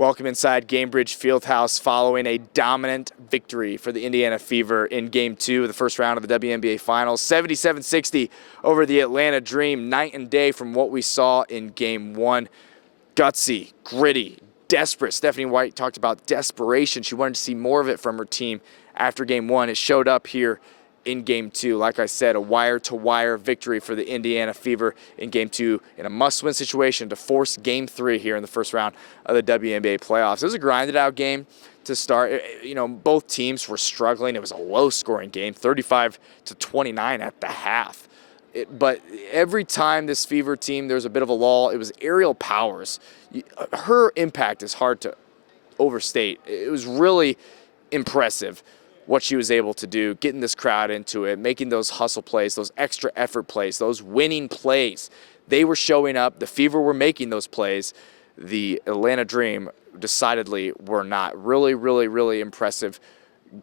Welcome inside Gainbridge Fieldhouse following a dominant victory for the Indiana Fever in Game 2 of the first round of the WNBA Finals. 77-60 over the Atlanta Dream, night and day from what we saw in Game 1. Gutsy, gritty, desperate. Stephanie White talked about desperation. She wanted to see more of it from her team after Game 1. It showed up here in Game 2. Like I said, a wire-to-wire victory for the Indiana Fever in Game 2 in a must-win situation to force Game 3 here in the first round of the WNBA playoffs. It was a grinded-out game to start. You know, both teams were struggling. It was a low-scoring game, 35-29 at the half. But every time this Fever team, there was a bit of a lull. It was Aerial Powers. Her impact is hard to overstate. It was really impressive what she was able to do, getting this crowd into it, making those hustle plays, those extra effort plays, those winning plays. They were showing up. The Fever were making those plays. The Atlanta Dream decidedly were not. Really, really, really impressive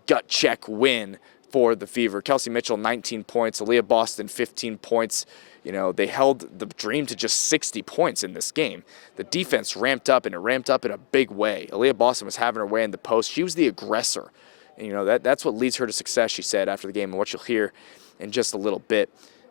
gut check win for the Fever. Kelsey Mitchell, 19 points. Aliyah Boston, 15 points. You know, they held the Dream to just 60 points in this game. The defense ramped up, and it ramped up in a big way. Aliyah Boston was having her way in the post. She was the aggressor. And, you know, that's what leads her to success, she said after the game, and what you'll hear in just a little bit.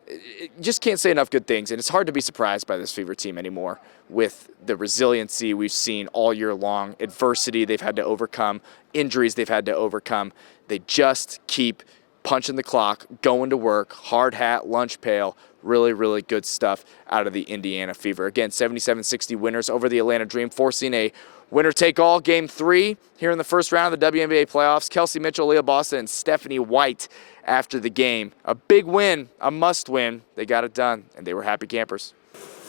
You just can't say enough good things, and it's hard to be surprised by this Fever team anymore with the resiliency we've seen all year long, adversity they've had to overcome, injuries they've had to overcome. They just keep punching the clock, going to work, hard hat, lunch pail. Really, really good stuff out of the Indiana Fever. Again, 77-60 winners over the Atlanta Dream, forcing a winner-take-all Game 3 here in the first round of the WNBA playoffs. Kelsey Mitchell, Aliyah Boston, and Stephanie White after the game. A big win, a must-win. They got it done, and they were happy campers.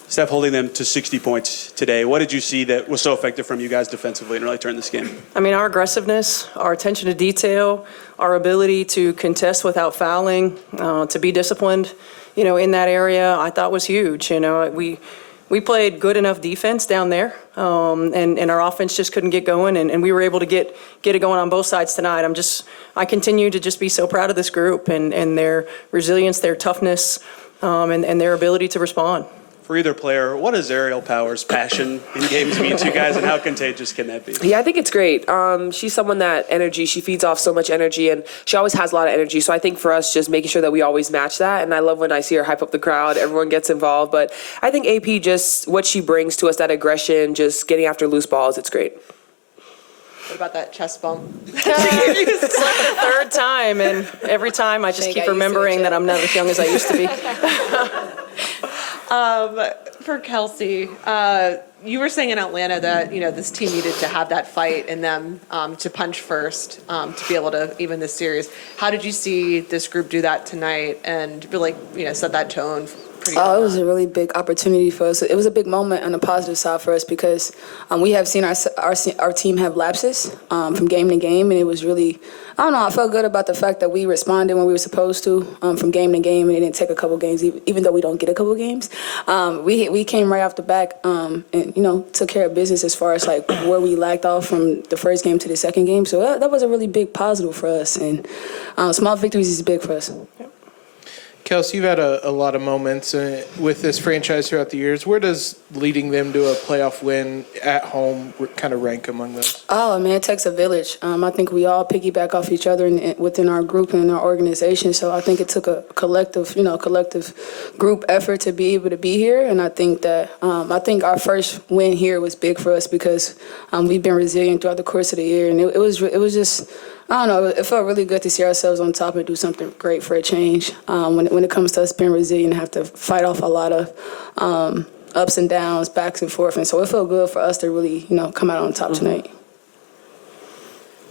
Steph, holding them to 60 points today. What did you see that was so effective from you guys defensively and really turned this game? I mean, our aggressiveness, our attention to detail, our ability to contest without fouling, to be disciplined, you know, in that area, I thought was huge. You know, we played good enough defense down there, and our offense just couldn't get going, and we were able to get it going on both sides tonight. I continue to just be so proud of this group and their resilience, their toughness, and their ability to respond. For either player, what does Aerial Powers' passion in games mean to you guys, and how contagious can that be? Yeah, I think it's great. She's someone that she feeds off so much energy, and she always has a lot of energy. So I think for us, just making sure that we always match that. And I love when I see her hype up the crowd, everyone gets involved. But I think AP, just what she brings to us, that aggression, just getting after loose balls, it's great. What about that chest bump? It's like the third time, and every time I just keep remembering that I'm not as young as I used to be. For Kelsey, you were saying in Atlanta that, you know, this team needed to have that fight in them to punch first to be able to even this series. How did you see this group do that tonight and really, you know, set that tone? It was a really big opportunity for us. It was a big moment on the positive side for us because we have seen our team have lapses from game to game, and it was really, I don't know, I felt good about the fact that we responded when we were supposed to from game to game, and it didn't take a couple games, even though we don't get a couple games. We came right off the back and, you know, took care of business as far as like where we lacked off from the first game to the second game. So that was a really big positive for us, and small victories is big for us. Kelsey, you've had a lot of moments with this franchise throughout the years. Where does leading them to a playoff win at home kind of rank among those? Oh, man, it takes a village. I think we all piggyback off each other within our group and our organization. So I think it took a collective group effort to be able to be here. And I think that our first win here was big for us because we've been resilient throughout the course of the year. And it was just, I don't know, it felt really good to see ourselves on top and do something great for a change. When it comes to us being resilient, have to fight off a lot of ups and downs, backs and forth. And so it felt good for us to really, you know, come out on top tonight.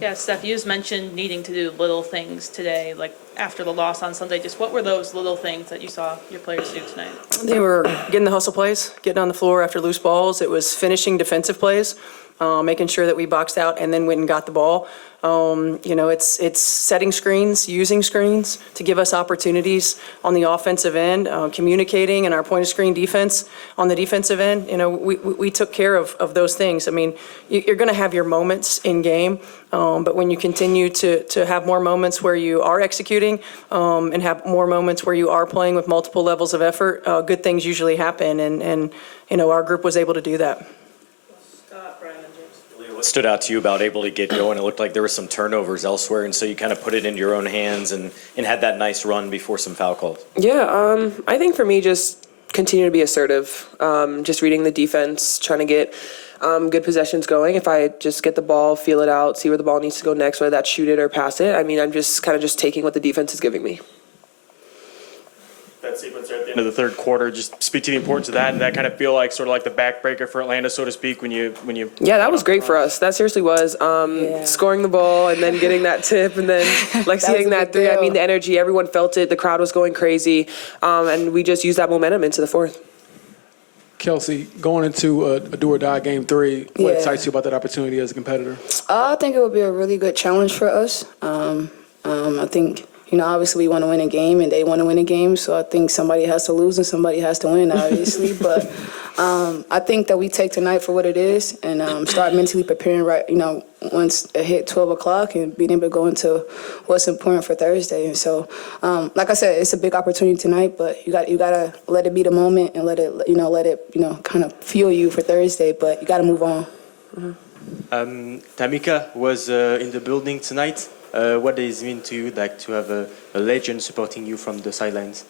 Yeah, Steph, you just mentioned needing to do little things today, like after the loss on Sunday. Just what were those little things that you saw your players do tonight? They were getting the hustle plays, getting on the floor after loose balls. It was finishing defensive plays, making sure that we boxed out and then went and got the ball. You know, it's setting screens, using screens to give us opportunities on the offensive end, communicating in our point of screen defense on the defensive end. You know, we took care of those things. I mean, you're going to have your moments in game, but when you continue to have more moments where you are executing and have more moments where you are playing with multiple levels of effort, good things usually happen. And you know, our group was able to do that. Scott, Brian, and James. What stood out to you about able to get going? It looked like there were some turnovers elsewhere, and so you kind of put it into your own hands and had that nice run before some foul calls. Yeah, I think for me, just continue to be assertive. Just reading the defense, trying to get good possessions going. If I just get the ball, feel it out, see where the ball needs to go next, whether that's shoot it or pass it. I mean, I'm just kind of just taking what the defense is giving me. That sequence there at the end of the third quarter, just speak to the importance of that, and that kind of feel like sort of like the backbreaker for Atlanta, so to speak, when you. Yeah, that was great for us. That seriously was scoring the ball and then getting that tip and then Lexi hitting that three. I mean, the energy, everyone felt it. The crowd was going crazy, and we just used that momentum into the fourth. Kelsey, going into a do-or-die game 3, what Yeah. excites you about that opportunity as a competitor? I think it would be a really good challenge for us. I think, obviously we want to win a game and they want to win a game, so I think somebody has to lose and somebody has to win, obviously. But I think that we take tonight for what it is and start mentally preparing once it hit 12 o'clock and being able to go into what's important for Thursday. And so, like I said, it's a big opportunity tonight, but you got to let it be the moment and let it kind of fuel you for Thursday, but you got to move on. Tamika was in the building tonight. What does it mean to you, like, to have a legend supporting you from the sidelines?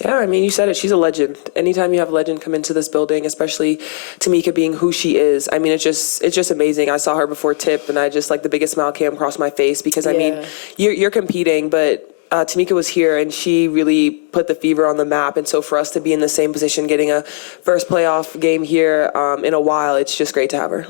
Yeah, I mean, you said it. She's a legend. Anytime you have a legend come into this building, especially Tamika being who she is, I mean, it's just amazing. I saw her before tip, and I just, like, the biggest smile came across my face because, I mean, you're competing, but Tamika was here, and she really put the Fever on the map. And so for us to be in the same position, getting a first playoff game here in a while, it's just great to have her.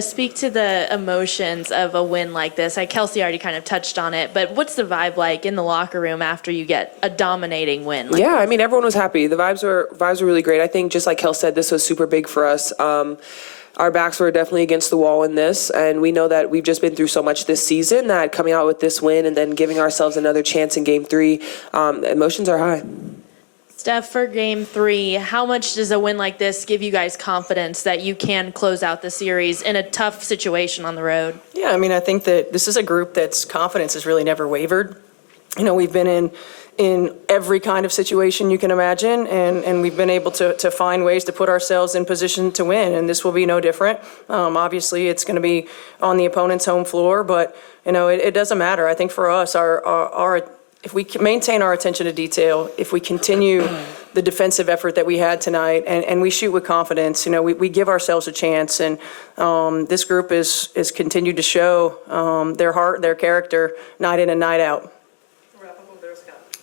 Speak to the emotions of a win like this. Kelsey already kind of touched on it, but what's the vibe like in the locker room after you get a dominating win? Yeah, I mean, everyone was happy. The vibes were really great. I think, just like Kel said, this was super big for us. Our backs were definitely against the wall in this, and we know that we've just been through so much this season that coming out with this win and then giving ourselves another chance in Game 3, emotions are high. Steph, for Game 3, how much does a win like this give you guys confidence that you can close out the series in a tough situation on the road? Yeah, I mean, I think that this is a group that's confidence has really never wavered. We've been in every kind of situation you can imagine, and we've been able to find ways to put ourselves in position to win, and this will be no different. Obviously, it's going to be on the opponent's home floor, but, it doesn't matter. I think for us, our if we maintain our attention to detail, if we continue the defensive effort that we had tonight, and we shoot with confidence, we give ourselves a chance. And this group is continued to show their heart, their character, night in and night out.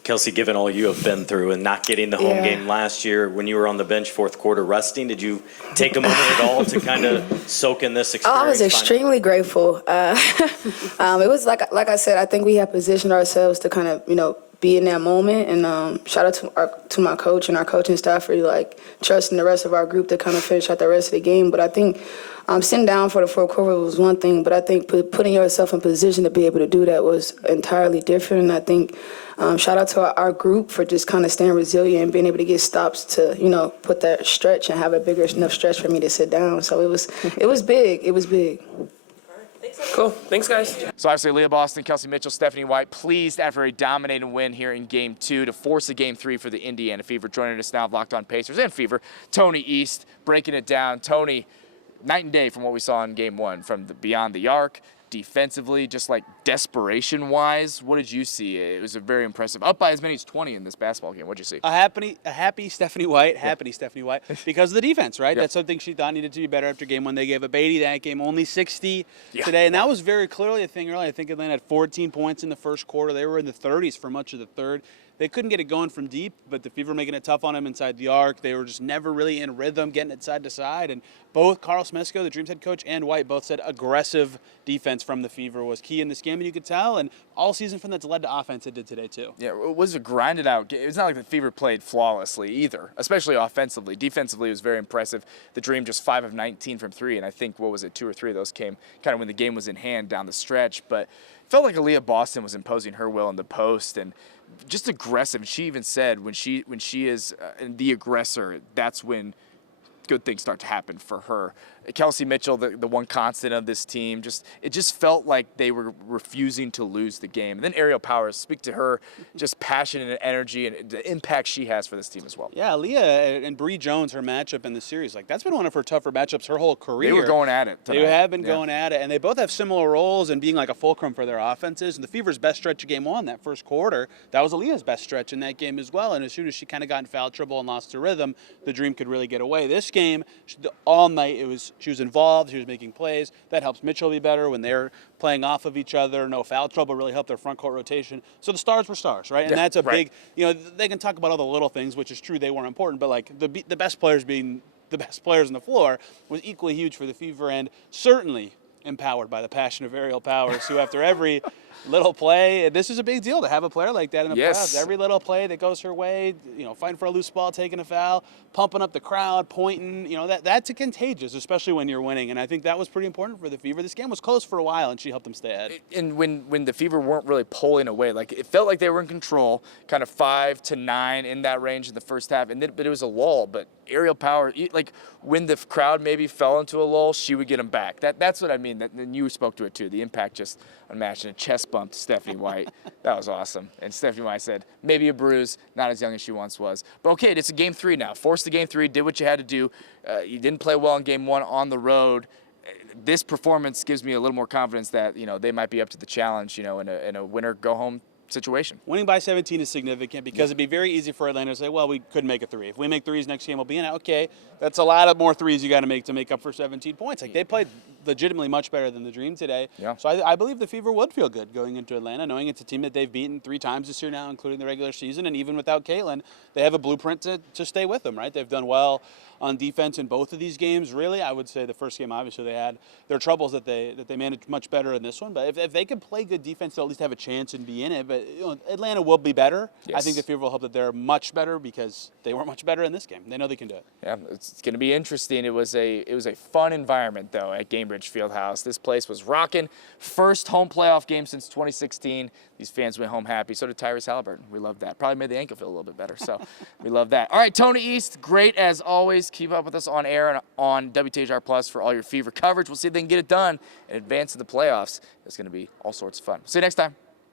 Kelsey, given all you have been through and not getting the home game last year, when you were on the bench fourth quarter resting, did you take a moment at all to kind of soak in this experience? I was extremely grateful. It was like I said, I think we have positioned ourselves to kind of, be in that moment. And shout out to my coach and our coaching staff for trusting the rest of our group to kind of finish out the rest of the game. But I think sitting down for the fourth quarter was one thing, but I think putting yourself in position to be able to do that was entirely different. And I think shout out to our group for just kind of staying resilient and being able to get stops to, put that stretch and have a bigger enough stretch for me to sit down. So it was big. It was big. Cool. Thanks, guys. So obviously, Aliyah Boston, Kelsey Mitchell, Stephanie White, pleased after a dominating win here in Game 2 to force a Game 3 for the Indiana Fever. Joining us now, Locked On Pacers and Fever, Tony East, breaking it down. Tony, night and day from what we saw in Game 1, from beyond the arc, defensively, just like desperation-wise. What did you see? It was a very impressive. Up by as many as 20 in this basketball game. What did you see? A happy Stephanie White, Stephanie White, because of the defense, right? That's something she thought needed to be better after Game 1. They gave up 80 that game, only 60 today, and that was very clearly a thing early. I think Atlanta had 14 points in the first quarter. They were in the 30s for much of the third. They couldn't get it going from deep, but the Fever making it tough on them inside the arc. They were just never really in rhythm, getting it side to side. And both Carl Smesko, the Dreams head coach, and White both said aggressive defense from the Fever was key in this game, and you could tell. And all season from that's led to offense, it did today too. Yeah, it was a grinded out game. It's not like the Fever played flawlessly either, especially offensively. Defensively, it was very impressive. The Dream just 5 of 19 from 3, and I think, 2 or 3 of those came kind of when the game was in hand down the stretch. But it felt like Aliyah Boston was imposing her will in the post and just aggressive. She even said when she is the aggressor, that's when good things start to happen for her. Kelsey Mitchell, the one constant of this team, it just felt like they were refusing to lose the game. And then Aerial Powers, speak to her, just passion and energy and the impact she has for this team as well. Yeah, Aliyah and Bree Jones, her matchup in the series, like that's been one of her tougher matchups her whole career. They were going at it tonight. They have been going at it, and they both have similar roles and being like a fulcrum for their offenses. And the Fever's best stretch of game one, that first quarter, that was Aliyah's best stretch in that game as well. And as soon as she kind of got in foul trouble and lost her rhythm, the Dream could really get away. This game, all night, she was involved. She was making plays. That helps Mitchell be better when they're playing off of each other. No foul trouble really helped their front court rotation. So the stars were stars, right? And that's a big, they can talk about all the little things, which is true, they weren't important, but like the best players being the best players on the floor was equally huge for the Fever, and certainly empowered by the passion of Aerial Powers, who after every little play, this is a big deal to have a player like that in the playoffs. Every little play that goes her way, fighting for a loose ball, taking a foul, pumping up the crowd, pointing, that's contagious, especially when you're winning. And I think that was pretty important for the Fever. This game was close for a while, and she helped them stay ahead. And when the Fever weren't really pulling away, like it felt like they were in control, kind of 5 to 9 in that range in the first half, but it was a lull. But Aerial Power, like when the crowd maybe fell into a lull, she would get them back. That's what I mean. And you spoke to it too. The impact just unmatched. And a chest bump to Stephanie White. That was awesome. And Stephanie White said, maybe a bruise, not as young as she once was. But okay, it's a game 3 now. Forced the game 3, did what you had to do. You didn't play well in game 1 on the road. This performance gives me a little more confidence that they might be up to the challenge. In a winner go home situation. Winning by 17 is significant because it'd be very easy for Atlanta to say, well, we couldn't make a 3. If we make 3s next game, we'll be in it. Okay, that's a lot of more 3s you got to make up for 17 points. Like they played legitimately much better than the Dream today. Yeah. So I believe the Fever would feel good going into Atlanta, knowing it's a team that they've beaten 3 times this year now, including the regular season. And even without Caitlin, they have a blueprint to stay with them, right? They've done well on defense in both of these games. Really, I would say the first game, obviously, they had their troubles that they managed much better in this one. But if they could play good defense, they'll at least have a chance and be in it. But Atlanta will be better. Yes. I think the Fever will hope that they're much better because they were much better in this game. They know they can do it. Yeah, it's going to be interesting. It was a fun environment though at Gainbridge Fieldhouse. This place was rocking. First home playoff game since 2016. These fans went home happy. So did Tyrese Halliburton. We love that. Probably made the ankle feel a little bit better. So we love that. All right, Tony East, great as always. Keep up with us on air and on WTHR Plus for all your Fever coverage. We'll see if they can get it done and advance to the playoffs. It's going to be all sorts of fun. See you next time.